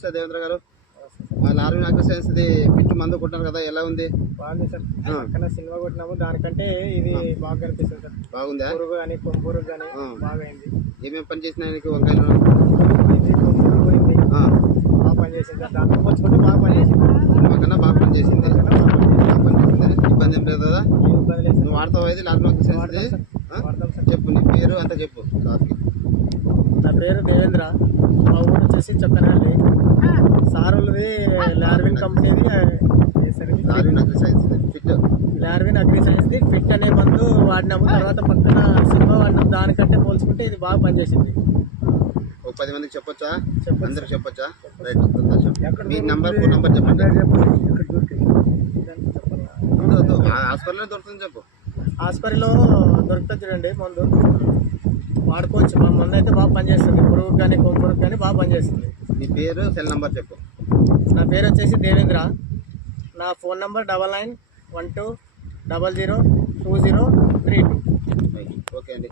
Sir Devendra గారు, Larvin agriscience fit మందు కొట్టారు కదా, ఎలా ఉంది? బాగుంది సార్. పక్కన సినిమా కొట్టినాము, దానికంటే ఇది బాగా కనిపిస్తుంది సార్. బాగుందా? పురుగు కానీ కొమ్మురు కానీ బాగా అయింది. ఏమేమి పని చేసినా వంకాయలు? కొమ్మురు పోయింది, బాగా పనిచేసింది సార్. దాంట్లో పోల్చుకుంటే బాగా పనిచేసింది. మాకన్నా బాగా పనిచేసింది. ఇబ్బంది ఏం లేదు కదా? ఇబ్బంది లేదు. నువ్వు వాడతావు ఇది లార్విన్ అగ్రిసైన్స్? వాడతాం సార్. చెప్పు నీ పేరు అంతా చెప్పు సార్కి. నా పేరు దేవేంద్ర, మా ఊరు వచ్చేసి చక్కనహల్లి. సారులది లార్విన్ కంపెనీది Larvin agriscience fit. Larvin agriscience fit అనే మందు వాడినాము. తర్వాత పక్కన సినిమా వాడినాము, దానికంటే పోల్చుకుంటే ఇది బాగా పనిచేసింది. ఒక 10 మందికి చెప్పొచ్చా? చెప్పండి. అందరికి చెప్పొచ్చా? రైట్, మీ నంబర్, ఫోన్ నంబర్ చెప్పండి. హాస్పిటల్లో దొరుకుతుంది చెప్పు. హాస్పిటల్లో దొరుకుతుంది చూడండి మందు, వాడుకోవచ్చు. మా మందు అయితే బాగా పనిచేస్తుంది. పురుగు కానీ కొమ్మురుగు కానీ బాగా పనిచేస్తుంది. నీ పేరు, సెల్ నంబర్ చెప్పు. నా పేరు వచ్చేసి దేవేంద్ర. నా ఫోన్ నంబర్ 9912002032. ఓకే అండి.